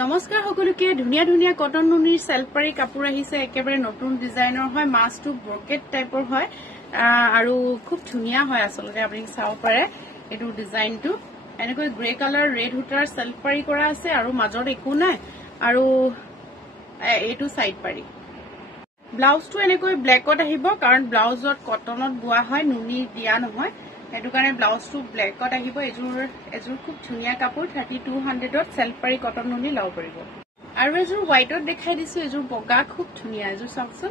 নমস্কাৰ সকলোকে ধুনিয়া ধুনিয়া কটন নুনিৰ সেলফাৰী কাপোৰ আহিছে একেবাৰে নতুন ডিজাইনৰ হয় মাছটো ব্ৰকেট টাইপৰ হয় আৰু খুব ধুনিয়া হয় আসলে আপুনি চাও পাৰে এটো ডিজাইনটো এনেকৈ গ্ৰে কালাৰ ৰেড হুটাৰ সেলফাৰী কৰা আছে আৰু মাজত একো নাই আৰু এটো সাইড পাৰি ব্লাউজটো এনেকৈ ব্ল্যাকত আহিব কাৰণ ব্লাউজত কটনত বোৱা হয় নুনি দিয়া নহয় এটো কাৰণে ব্লাউজটো ব্ল্যাকত আহিব এজুৰ খুব ধুনিয়া কাপোৰ 3200ত সেলফাৰী কটন নুনি লাও পৰিব আৰু এজুৰ হোৱাইটত দেখাই দিছো এজুৰ বগা খুব ধুনিয়া এজুৰ চাওকচোন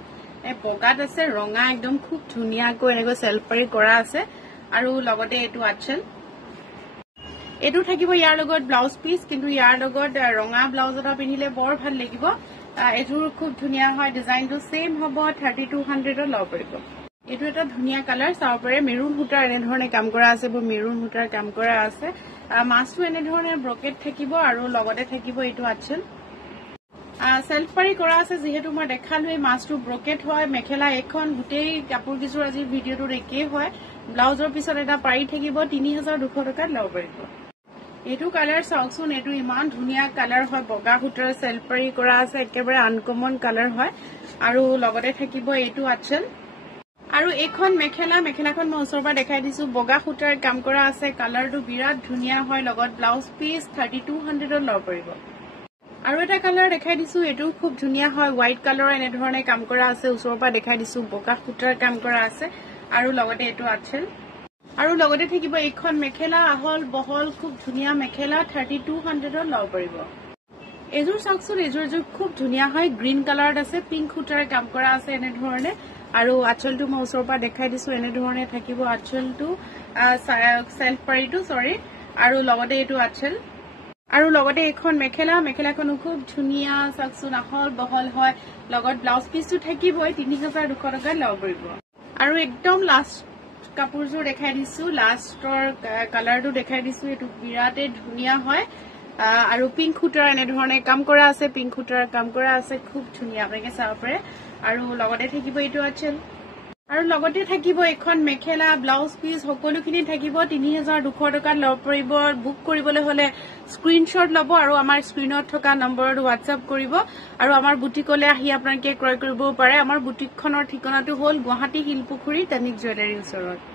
এই বগাত আছে ৰঙা একদম খুব ধুনিয়াকৈ এনেকৈ সেলফাৰী কৰা আছে আৰু লগতে এটো আচল এটো থাকিব ইয়াৰ লগত ব্লাউজ পিস কিন্তু ইয়াৰ লগত ৰঙা ব্লাউজ এটা পিনিলে বৰ ভাল লাগিব এজুৰ খুব ধুনিয়া হয় ডিজাইনটো সেম হ'ব 3200ত লাও পৰিব এটো এটা ধুনিয়া কালাৰ চাওপৰে মেৰুন হুটাৰ এনে ধৰণে কাম কৰা আছে ব মেৰুন হুটাৰ কাম কৰা আছে মাছটো এনে ধৰণে ব্ৰকেট থাকিব আৰু লগতে থাকিব এটো আচল সেলফাৰী কৰা আছে যেহেতু মই দেখালো এই মাছটো ব্ৰকেট হয় মেখেলা এখন গুটেই কাপোৰ কিজোৰ আজি ভিডিওটোৰ একেই হয় ব্লাউজৰ পিছত এটা পাৰি থাকিব 3200 টকাত লাও পৰিব এটো কালাৰ চাওকচোন এটো ইমান ধুনিয়া কালাৰ হয় বগা হুটাৰ সেলফাৰী কৰা আছে একেবাৰে আনকমন কালাৰ হয় আৰু লগতে থাকিব এটো আচল আৰু এখন মেখেলাখন মই ওচৰৰ পৰা দেখাই দিছো বগা হুটাৰ কাম কৰা আছে কালাৰটো বিৰাট ধুনিয়া হয় লগত ব্লাউজ পিস 3200ত লাও পৰিব আৰু এটা কালাৰ দেখাই দিছো এটো খুব ধুনিয়া হয় হোৱাইট কালাৰ এনে ধৰণে কাম কৰা আছে ওচৰৰ পৰা দেখাই দিছো বগা হুটাৰ কাম কৰা আছে আৰু লগতে এটো আচল আৰু লগতে থাকিব এখন মেখেলা আহল বহল খুব ধুনিয়া মেখেলা 3200ত লাও পৰিব এজুৰ চাওকচোন এজুৰ খুব ধুনিয়া হয় গ্ৰীন কালাৰত আছে পিংক হুটাৰ কাম কৰা আছে এনে ধৰণে আৰু আচলটো মই ওচৰৰ পৰা দেখাই দিছো এনে ধৰণে থাকিব আচলটো সেলফাৰীটো সৰি আৰু লগতে এটো আচল আৰু লগতে এখন মেখেলাখনো খুব ধুনিয়া চাওকচোন আহল বহল হয় লগত ব্লাউজ পিসটো থাকিবই 3200 টকাত লাও পৰিব আৰু একদম লাষ্ট কাপোৰজোৰ দেখাই দিছো লাষ্টৰ কালাৰটো দেখাই দিছো এটো বিৰাটে ধুনিয়া হয় আৰু পিংক হুটাৰ এনে ধৰণে কাম কৰা আছে পিংক হুটাৰ কাম কৰা আছে খুব ধুনিয়া আপোনালোকে চাব পাৰে আৰু লগতে থাকিব এটো আচল আৰু লগতে থাকিব এখন মেখেলা ব্লাউজ পিস সকলোখিনি থাকিব 3200 টকাত লাও পৰিব বুক কৰিবলৈ হলে স্ক্ৰিনশ্বট লব আৰু আমাৰ স্ক্ৰিনত থকা নম্বৰত WhatsApp কৰিব আৰু আমাৰ বুটিকলে আহি আপোনালোকে ক্ৰয় কৰিব পাৰে আমাৰ বুটিকখনৰ ঠিকনাটো হ'ল গুৱাহাটী হিলপুখুৰী তনিক জুৱেলাৰী ওচৰত